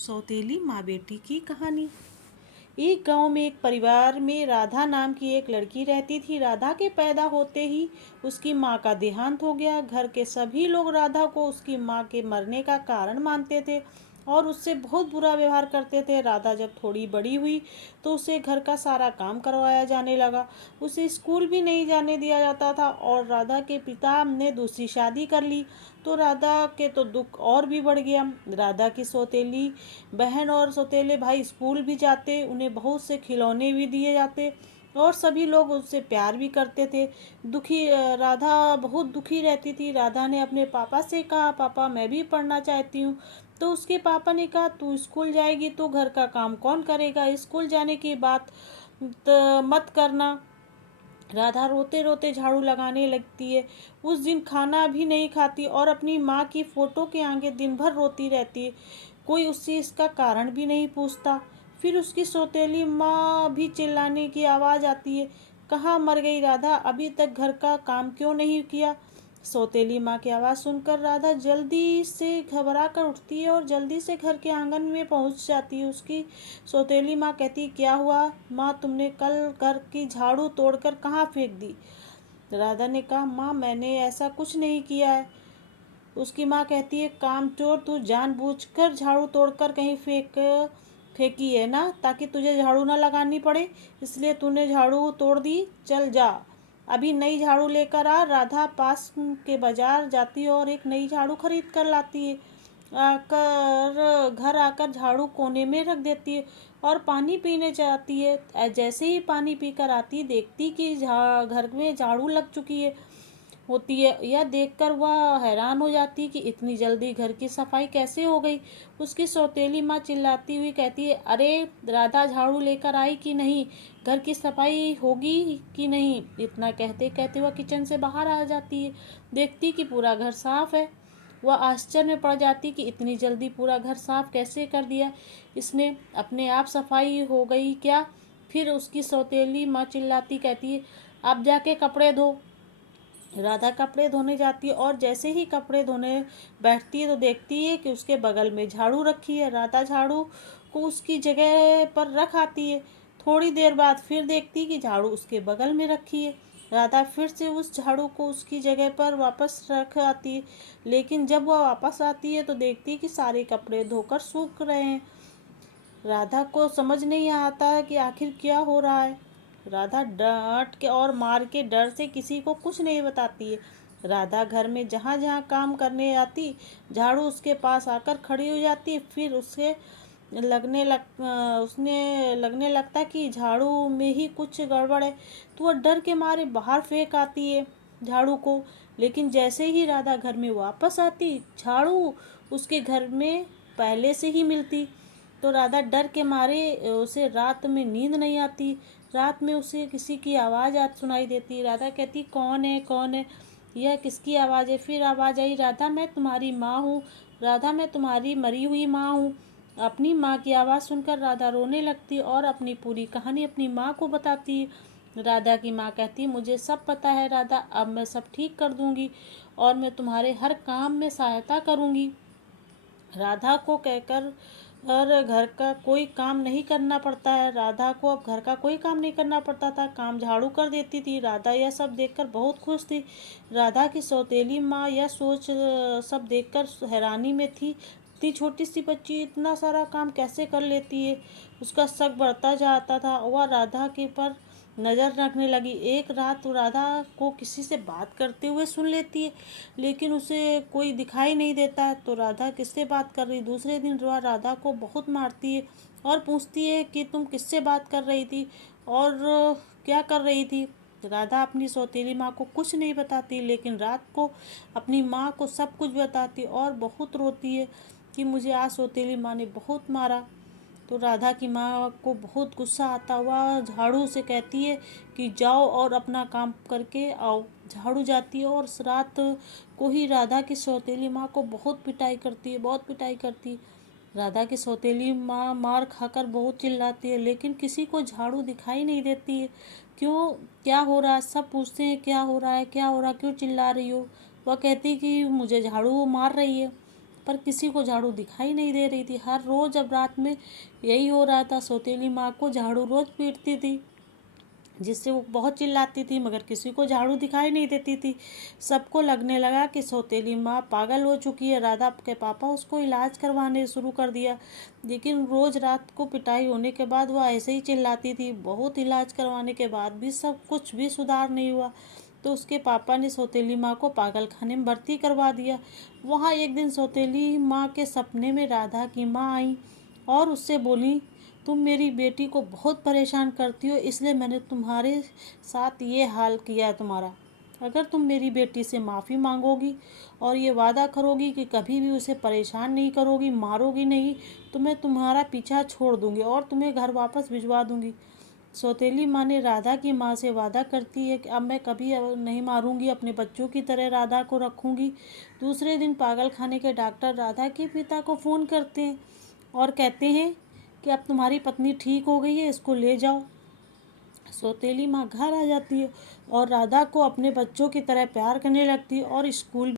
सौतेली माँ बेटी की कहानी। एक गांव में एक परिवार में राधा नाम की एक लड़की रहती थी। राधा के पैदा होते ही उसकी माँ का देहांत हो गया। घर के सभी लोग राधा को उसकी माँ के मरने का कारण मानते थे और उससे बहुत बुरा व्यवहार करते थे। राधा जब थोड़ी बड़ी हुई तो उसे घर का सारा काम करवाया जाने लगा। उसे स्कूल भी नहीं जाने दिया जाता था और राधा के पिता ने दूसरी शादी कर ली तो राधा के तो दुख और भी बढ़ गया। राधा की सौतेली बहन और सौतेले भाई स्कूल भी जाते, उन्हें बहुत से खिलौने भी दिए जाते और सभी लोग उससे प्यार भी करते थे। राधा बहुत दुखी रहती थी। राधा ने अपने पापा से कहा, पापा मैं भी पढ़ना चाहती हूँ। तो उसके पापा ने कहा, तू स्कूल जाएगी तो घर का काम कौन करेगा, स्कूल जाने की बात मत करना। राधा रोते रोते झाड़ू लगाने लगती है। उस दिन खाना भी नहीं खाती और अपनी माँ की फोटो के आगे दिन भर रोती रहती है। कोई उससे इसका कारण भी नहीं पूछता। फिर उसकी सौतेली माँ भी चिल्लाने की आवाज़ आती है, कहाँ मर गई राधा, अभी तक घर का काम क्यों नहीं किया। सौतेली माँ की आवाज़ सुनकर राधा जल्दी से घबरा कर उठती है और जल्दी से घर के आंगन में पहुँच जाती है। उसकी सौतेली माँ कहती, क्या हुआ माँ, तुमने कल घर की झाड़ू तोड़कर कहाँ फेंक दी। राधा ने कहा, माँ मैंने ऐसा कुछ नहीं किया है। उसकी माँ कहती है, काम चोर, तू जानबूझकर झाड़ू तोड़कर कहीं फेंकी है ना, ताकि तुझे झाड़ू ना लगानी पड़े, इसलिए तूने झाड़ू तोड़ दी। चल जा, अभी नई झाड़ू लेकर आ। राधा पास के बाजार जाती है और एक नई झाड़ू खरीद कर लाती है। घर आकर झाड़ू कोने में रख देती है और पानी पीने जाती है। जैसे ही पानी पीकर आती, देखती कि घर में झाड़ू लग चुकी है होती है। यह देखकर वह हैरान हो जाती कि इतनी जल्दी घर की सफाई कैसे हो गई। उसकी सौतेली माँ चिल्लाती हुई कहती है, अरे राधा झाड़ू लेकर आई कि नहीं, घर की सफाई होगी कि नहीं। इतना कहते कहते वह किचन से बाहर आ जाती है। देखती कि पूरा घर साफ है। वह आश्चर्य में पड़ जाती कि इतनी जल्दी पूरा घर साफ कैसे कर दिया इसने, अपने आप सफाई हो गई क्या। फिर उसकी सौतेली माँ चिल्लाती कहती है, अब जाके कपड़े धो। राधा कपड़े धोने जाती है और जैसे ही कपड़े धोने बैठती है तो देखती है कि उसके बगल में झाड़ू रखी है। राधा झाड़ू को उसकी जगह पर रख आती है। थोड़ी देर बाद फिर देखती कि झाड़ू उसके बगल में रखी है। राधा फिर से उस झाड़ू को उसकी जगह पर वापस रख आती है, लेकिन जब वह वापस आती है तो देखती है कि सारे कपड़े धोकर सूख रहे हैं। राधा को समझ नहीं आता कि आखिर क्या हो रहा है। राधा डांट के और मार के डर से किसी को कुछ नहीं बताती है। राधा घर में जहाँ जहाँ काम करने आती, झाड़ू उसके पास आकर खड़ी हो जाती। फिर उसने लगने लगता कि झाड़ू में ही कुछ गड़बड़ है, तो वह डर के मारे बाहर फेंक आती है झाड़ू को। लेकिन जैसे ही राधा घर में वापस आती, झाड़ू उसके घर में पहले से ही मिलती। तो राधा डर के मारे उसे रात में नींद नहीं आती। रात में उसे किसी की आवाज़ सुनाई देती। राधा कहती, कौन है कौन है, यह किसकी आवाज़ है। फिर आवाज़ आई, राधा मैं तुम्हारी माँ हूँ, राधा मैं तुम्हारी मरी हुई माँ हूँ। अपनी माँ की आवाज़ सुनकर राधा रोने लगती और अपनी पूरी कहानी अपनी माँ को बताती। राधा की माँ कहती, मुझे सब पता है राधा, अब मैं सब ठीक कर दूँगी और मैं तुम्हारे हर काम में सहायता करूँगी। राधा को कहकर और घर का कोई काम नहीं करना पड़ता है। राधा को अब घर का कोई काम नहीं करना पड़ता था, काम झाड़ू कर देती थी। राधा यह सब देखकर बहुत खुश थी। राधा की सौतेली माँ यह सोच सब देखकर हैरानी में थी, इतनी छोटी सी बच्ची इतना सारा काम कैसे कर लेती है। उसका शक बढ़ता जाता था। वह राधा के पर नज़र रखने लगी। एक रात वो राधा को किसी से बात करते हुए सुन लेती है, लेकिन उसे कोई दिखाई नहीं देता है। तो राधा किससे बात कर रही। दूसरे दिन वह राधा को बहुत मारती है और पूछती है कि तुम किससे बात कर रही थी और क्या कर रही थी। राधा अपनी सौतेली माँ को कुछ नहीं बताती, लेकिन रात को अपनी माँ को सब कुछ बताती और बहुत रोती है कि मुझे आज सौतेली माँ ने बहुत मारा। तो राधा की माँ को बहुत गुस्सा आता हुआ झाड़ू से कहती है कि जाओ और अपना काम करके आओ। झाड़ू जाती है और उस रात को ही राधा की सौतेली माँ को बहुत पिटाई करती है, बहुत पिटाई करती है। राधा की सौतेली माँ मार खाकर बहुत चिल्लाती है, लेकिन किसी को झाड़ू दिखाई नहीं देती है। क्यों, क्या हो रहा है, सब पूछते हैं क्या हो रहा है, क्या हो रहा है, क्यों चिल्ला रही हो। वह कहती कि मुझे झाड़ू मार रही है। पर किसी को झाड़ू दिखाई नहीं दे रही थी। हर रोज़ अब रात में यही हो रहा था, सौतेली माँ को झाड़ू रोज़ पीटती थी, जिससे वो बहुत चिल्लाती थी, मगर किसी को झाड़ू दिखाई नहीं देती थी। सबको लगने लगा कि सौतेली माँ पागल हो चुकी है। राधा के पापा उसको इलाज करवाने शुरू कर दिया, लेकिन रोज़ रात को पिटाई होने के बाद वह ऐसे ही चिल्लाती थी। बहुत इलाज करवाने के बाद भी सब कुछ भी सुधार नहीं हुआ, तो उसके पापा ने सौतेली माँ को पागल खाने में भर्ती करवा दिया। वहाँ एक दिन सौतेली माँ के सपने में राधा की माँ आई और उससे बोली, तुम मेरी बेटी को बहुत परेशान करती हो, इसलिए मैंने तुम्हारे साथ ये हाल किया है तुम्हारा। अगर तुम मेरी बेटी से माफ़ी मांगोगी और ये वादा करोगी कि कभी भी उसे परेशान नहीं करोगी, मारोगी नहीं, तो मैं तुम्हारा पीछा छोड़ दूंगी और तुम्हें घर वापस भिजवा दूंगी। सौतेली माँ ने राधा की माँ से वादा करती है कि अब मैं कभी नहीं मारूंगी, अपने बच्चों की तरह राधा को रखूंगी। दूसरे दिन पागल खाने के डॉक्टर राधा के पिता को फ़ोन करते हैं और कहते हैं कि अब तुम्हारी पत्नी ठीक हो गई है, इसको ले जाओ। सौतेली माँ घर आ जाती है और राधा को अपने बच्चों की तरह प्यार करने लगती है और स्कूल